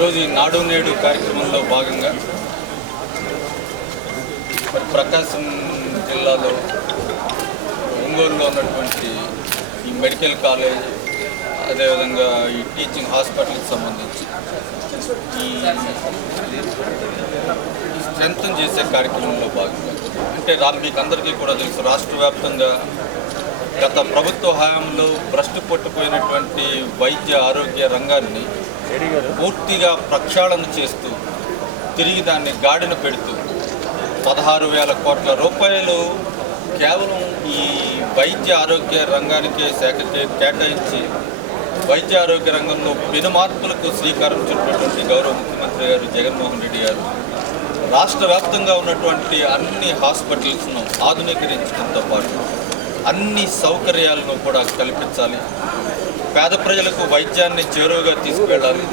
ఈరోజు ఈ నాడు నేడు కార్యక్రమంలో భాగంగా ప్రకాశం జిల్లాలో ఒంగోలులో ఉన్నటువంటి ఈ మెడికల్ కాలేజ్, అదేవిధంగా ఈ టీచింగ్ హాస్పిటల్కి సంబంధించి ఈ స్ట్రెంథన్ చేసే కార్యక్రమంలో భాగంగా అంటే మీకు అందరికీ కూడా తెలుసు, రాష్ట్ర వ్యాప్తంగా గత ప్రభుత్వ హయాంలో భ్రష్టు పట్టుపోయినటువంటి వైద్య ఆరోగ్య రంగాన్ని పూర్తిగా ప్రక్షాళన చేస్తూ తిరిగి దాన్ని గాడిన పెడుతూ 16,000 కోట్ల రూపాయలు కేవలం ఈ వైద్య ఆరోగ్య రంగానికే శాఖకి కేటాయించి వైద్య ఆరోగ్య రంగంలో పెను మార్పులకు శ్రీకారం చుట్టినటువంటి గౌరవ ముఖ్యమంత్రి గారు జగన్మోహన్ రెడ్డి గారు రాష్ట్ర వ్యాప్తంగా ఉన్నటువంటి అన్ని హాస్పిటల్స్ను ఆధునీకరించడంతో పాటు అన్ని సౌకర్యాలను కూడా కల్పించాలి, పేద ప్రజలకు వైద్యాన్ని చేరువగా తీసుకువెళ్ళాలి.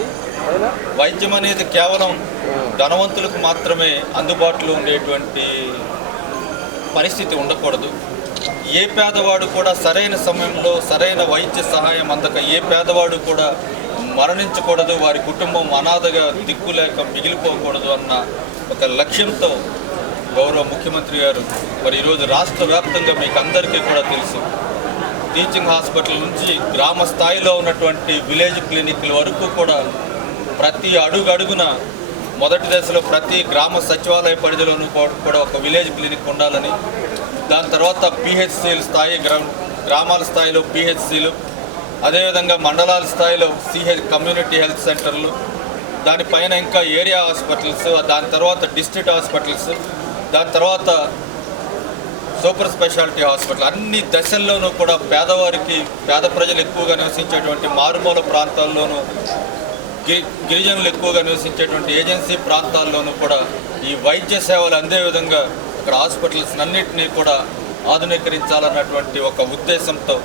వైద్యం అనేది కేవలం ధనవంతులకు మాత్రమే అందుబాటులో ఉండేటువంటి పరిస్థితి ఉండకూడదు. ఏ పేదవాడు కూడా సరైన సమయంలో సరైన వైద్య సహాయం అందక ఏ పేదవాడు కూడా మరణించకూడదు, వారి కుటుంబం అనాథగా దిక్కులేక మిగిలిపోకూడదు అన్న ఒక లక్ష్యంతో గౌరవ ముఖ్యమంత్రి గారు మరి ఈరోజు రాష్ట్ర వ్యాప్తంగా మీకు అందరికీ కూడా తెలుసు, టీచింగ్ హాస్పిటల్ నుంచి గ్రామ స్థాయిలో ఉన్నటువంటి విలేజ్ క్లినిక్ల వరకు కూడా ప్రతి అడుగున మొదటి దశలో ప్రతి గ్రామ సచివాలయ పరిధిలోనూ కూడా ఒక విలేజ్ క్లినిక్ ఉండాలని, దాని తర్వాత పిహెచ్సిల స్థాయి గ్రామాల స్థాయిలో పిహెచ్సిలు, అదేవిధంగా మండలాల స్థాయిలో కమ్యూనిటీ హెల్త్ సెంటర్లు, దానిపైన ఇంకా ఏరియా హాస్పిటల్స్, దాని తర్వాత డిస్ట్రిక్ట్ హాస్పిటల్స్, దాని తర్వాత సూపర్ స్పెషాలిటీ హాస్పిటల్, అన్ని దశల్లోనూ కూడా పేదవారికి పేద ప్రజలు ఎక్కువగా నివసించేటువంటి మారుమూల ప్రాంతాల్లోనూ గిరిజనులు ఎక్కువగా నివసించేటువంటి ఏజెన్సీ ప్రాంతాల్లోనూ కూడా ఈ వైద్య సేవలు అందే విధంగా అక్కడ హాస్పిటల్స్ అన్నింటినీ కూడా ఆధునీకరించాలన్నటువంటి ఒక ఉద్దేశంతో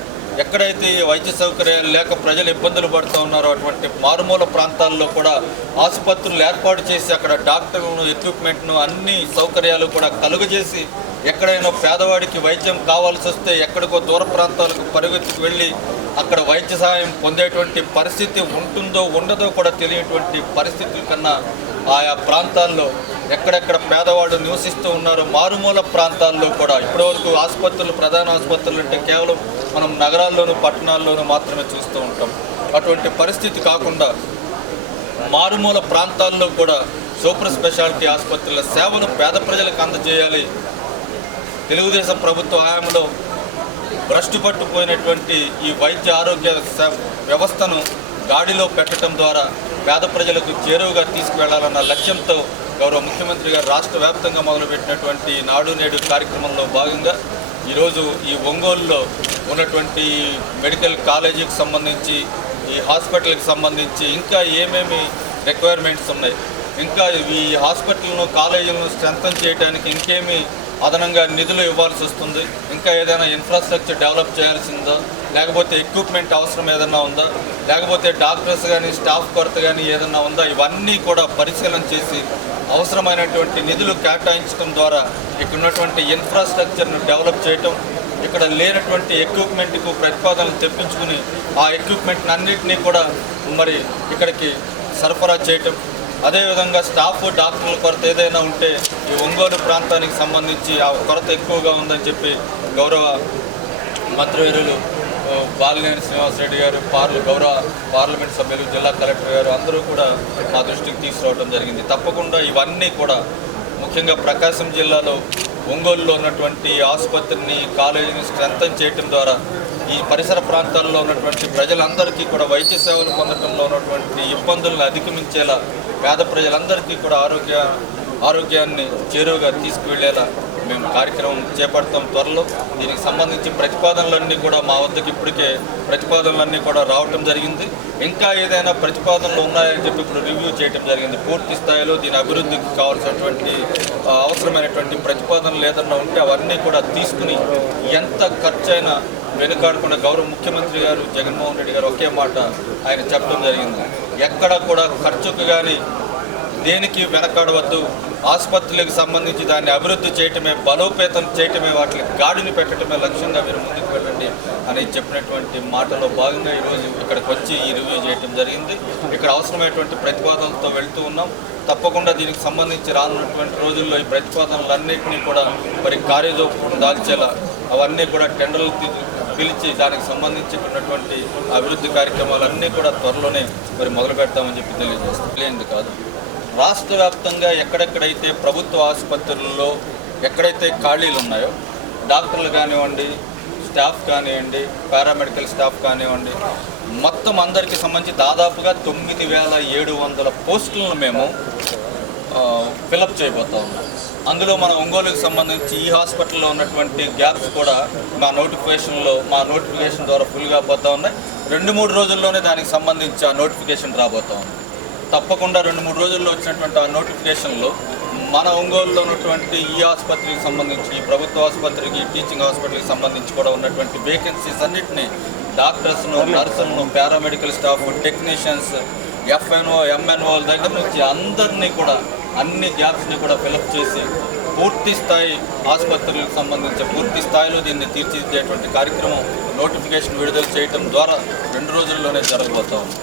ఎక్కడైతే వైద్య సౌకర్యాలు లేక ప్రజలు ఇబ్బందులు పడుతూ ఉన్నారో అటువంటి మారుమూల ప్రాంతాల్లో కూడా ఆసుపత్రులు ఏర్పాటు చేసి అక్కడ డాక్టర్లను, ఎక్విప్మెంట్ను, అన్ని సౌకర్యాలు కూడా కలుగజేసి ఎక్కడైనా పేదవాడికి వైద్యం కావాల్సి వస్తే ఎక్కడికో దూర ప్రాంతాలకు పరిగెత్తుకు వెళ్ళి అక్కడ వైద్య సహాయం పొందేటువంటి పరిస్థితి ఉంటుందో ఉండదో కూడా తెలియటువంటి పరిస్థితుల కన్నా ఆయా ప్రాంతాల్లో ఎక్కడెక్కడ పేదవాడు నివసిస్తూ ఉన్నారో మారుమూల ప్రాంతాల్లో కూడా ఇప్పటివరకు ఆసుపత్రులు, ప్రధాన ఆసుపత్రులు అంటే కేవలం మనం నగరాల్లోనూ పట్టణాల్లోనూ మాత్రమే చూస్తూ ఉంటాం. అటువంటి పరిస్థితి కాకుండా మారుమూల ప్రాంతాల్లో కూడా సూపర్ స్పెషాలిటీ ఆసుపత్రుల సేవలు పేద ప్రజలకు అందజేయాలి. తెలుగుదేశం ప్రభుత్వ హయాంలో భ్రష్టు పట్టుపోయినటువంటి ఈ వైద్య ఆరోగ్య వ్యవస్థను గాడిలో పెట్టడం ద్వారా పేద ప్రజలకు చేరువుగా తీసుకువెళ్లాలన్న లక్ష్యంతో గౌరవ ముఖ్యమంత్రి గారు రాష్ట్ర వ్యాప్తంగా మొదలుపెట్టినటువంటి నాడు నేడు కార్యక్రమంలో భాగంగా ఈరోజు ఈ ఒంగోలులో ఉన్నటువంటి మెడికల్ కాలేజీకి సంబంధించి, ఈ హాస్పిటల్కి సంబంధించి ఇంకా ఏమేమి రిక్వైర్మెంట్స్ ఉన్నాయి, ఇంకా ఈ హాస్పిటల్ను కాలేజీలను స్ట్రెంథన్ చేయడానికి ఇంకేమి అదనంగా నిధులు ఇవ్వాల్సి వస్తుంది, ఇంకా ఏదైనా ఇన్ఫ్రాస్ట్రక్చర్ డెవలప్ చేయాల్సిందో, లేకపోతే ఎక్విప్మెంట్ అవసరం ఏదన్నా ఉందా, లేకపోతే డాక్టర్స్ కానీ స్టాఫ్ కొరత కానీ ఏదన్నా ఉందా, ఇవన్నీ కూడా పరిశీలన చేసి అవసరమైనటువంటి నిధులు కేటాయించడం ద్వారా ఇక్కడ ఉన్నటువంటి ఇన్ఫ్రాస్ట్రక్చర్ను డెవలప్ చేయటం, ఇక్కడ లేనటువంటి ఎక్విప్మెంట్కు ప్రతిపాదనలు తెప్పించుకుని ఆ ఎక్విప్మెంట్ అన్నింటినీ కూడా మరి ఇక్కడికి సరఫరా చేయటం, అదేవిధంగా స్టాఫ్, డాక్టర్ల కొరత ఏదైనా ఉంటే ఈ ఒంగోలు ప్రాంతానికి సంబంధించి ఆ కొరత ఎక్కువగా ఉందని చెప్పి గౌరవ మంత్రివర్యులు బాలినేని శ్రీనివాసరెడ్డి గారు, గౌరవ పార్లమెంట్ సభ్యులు, జిల్లా కలెక్టర్ గారు అందరూ కూడా మా దృష్టికి తీసుకురావడం జరిగింది. తప్పకుండా ఇవన్నీ కూడా ముఖ్యంగా ప్రకాశం జిల్లాలో ఒంగోలులో ఉన్నటువంటి ఆసుపత్రిని, కాలేజీని స్ట్రెంథన్ చేయడం ద్వారా ఈ పరిసర ప్రాంతాల్లో ఉన్నటువంటి ప్రజలందరికీ కూడా వైద్య సేవలు పొందడంలో ఉన్నటువంటి ఇబ్బందులను అధిగమించేలా పేద ప్రజలందరికీ కూడా ఆరోగ్యాన్ని చేరువుగా తీసుకువెళ్ళేలా మేము కార్యక్రమం చేపడతాం త్వరలో. దీనికి సంబంధించి ప్రతిపాదనలన్నీ కూడా మా వద్దకు ఇప్పటికే ప్రతిపాదనలన్నీ కూడా రావటం జరిగింది. ఇంకా ఏదైనా ప్రతిపాదనలు ఉన్నాయని చెప్పి ఇప్పుడు రివ్యూ చేయడం జరిగింది. పూర్తి స్థాయిలో దీని అభివృద్ధికి కావాల్సినటువంటి అవసరమైనటువంటి ప్రతిపాదనలు ఏదన్నా ఉంటే అవన్నీ కూడా తీసుకుని ఎంత ఖర్చైనా వెనుకాడకుండా గౌరవ ముఖ్యమంత్రి గారు జగన్మోహన్ రెడ్డి గారు ఒకే మాట ఆయన చెప్పడం జరిగింది, ఎక్కడ కూడా ఖర్చుకు కానీ దేనికి వెనకాడవద్దు. ఆసుపత్రులకు సంబంధించి దాన్ని అభివృద్ధి చేయటమే, బలోపేతం చేయటమే, వాటికి గాడిని పెట్టడమే లక్ష్యంగా మీరు ముందుకు వెళ్ళండి అని చెప్పినటువంటి మాటలో భాగంగా ఈరోజు ఇక్కడికి వచ్చి ఈ రివ్యూ చేయడం జరిగింది. ఇక్కడ అవసరమైనటువంటి ప్రతిపాదనలతో వెళ్తూ ఉన్నాం. తప్పకుండా దీనికి సంబంధించి రానున్నటువంటి రోజుల్లో ఈ ప్రతిపాదనలన్నింటినీ కూడా మరి కార్యరూపం దాల్చేలా అవన్నీ కూడా టెండర్లు పిలిచి దానికి సంబంధించినటువంటి అభివృద్ధి కార్యక్రమాలన్నీ కూడా త్వరలోనే మరి మొదలు పెడతామని చెప్పి తెలియజేస్తుంది కాదు. రాష్ట్ర వ్యాప్తంగా ఎక్కడెక్కడైతే ప్రభుత్వ ఆసుపత్రుల్లో ఎక్కడైతే ఖాళీలు ఉన్నాయో డాక్టర్లు కానివ్వండి, స్టాఫ్ కానివ్వండి, పారామెడికల్ స్టాఫ్ కానివ్వండి, మొత్తం అందరికీ సంబంధించి దాదాపుగా 9,700 పోస్టులను మేము ఫిలప్ చేయబోతా ఉన్నాం. అందులో మన ఒంగోలుకి సంబంధించి ఈ హాస్పిటల్లో ఉన్నటువంటి గ్యాప్స్ కూడా మా నోటిఫికేషన్ ద్వారా ఫుల్గా పోతూ ఉన్నాయి. 2-3 రోజుల్లోనే దానికి సంబంధించి ఆ నోటిఫికేషన్ రాబోతా ఉంది. తప్పకుండా 2-3 రోజుల్లో వచ్చినటువంటి ఆ నోటిఫికేషన్లో మన ఒంగోలులో ఉన్నటువంటి ఈ ఆసుపత్రికి సంబంధించి, ఈ ప్రభుత్వ ఆసుపత్రికి, టీచింగ్ హాస్పిటల్కి సంబంధించి కూడా ఉన్నటువంటి వేకెన్సీస్ అన్నింటినీ డాక్టర్స్ను, నర్సులను, పారామెడికల్ స్టాఫ్, టెక్నీషియన్స్, ఎఫ్ఎన్ఓ, ఎంఎన్ఓల దగ్గర నుంచి అందరినీ కూడా అన్ని గ్యాప్స్ని కూడా ఫిలప్ చేసి పూర్తి స్థాయి ఆసుపత్రులకు సంబంధించి పూర్తి స్థాయిలో దీన్ని తీర్చిదిద్దేటువంటి కార్యక్రమం నోటిఫికేషన్ విడుదల చేయడం ద్వారా 2 రోజుల్లోనే జరగబోతా ఉంది.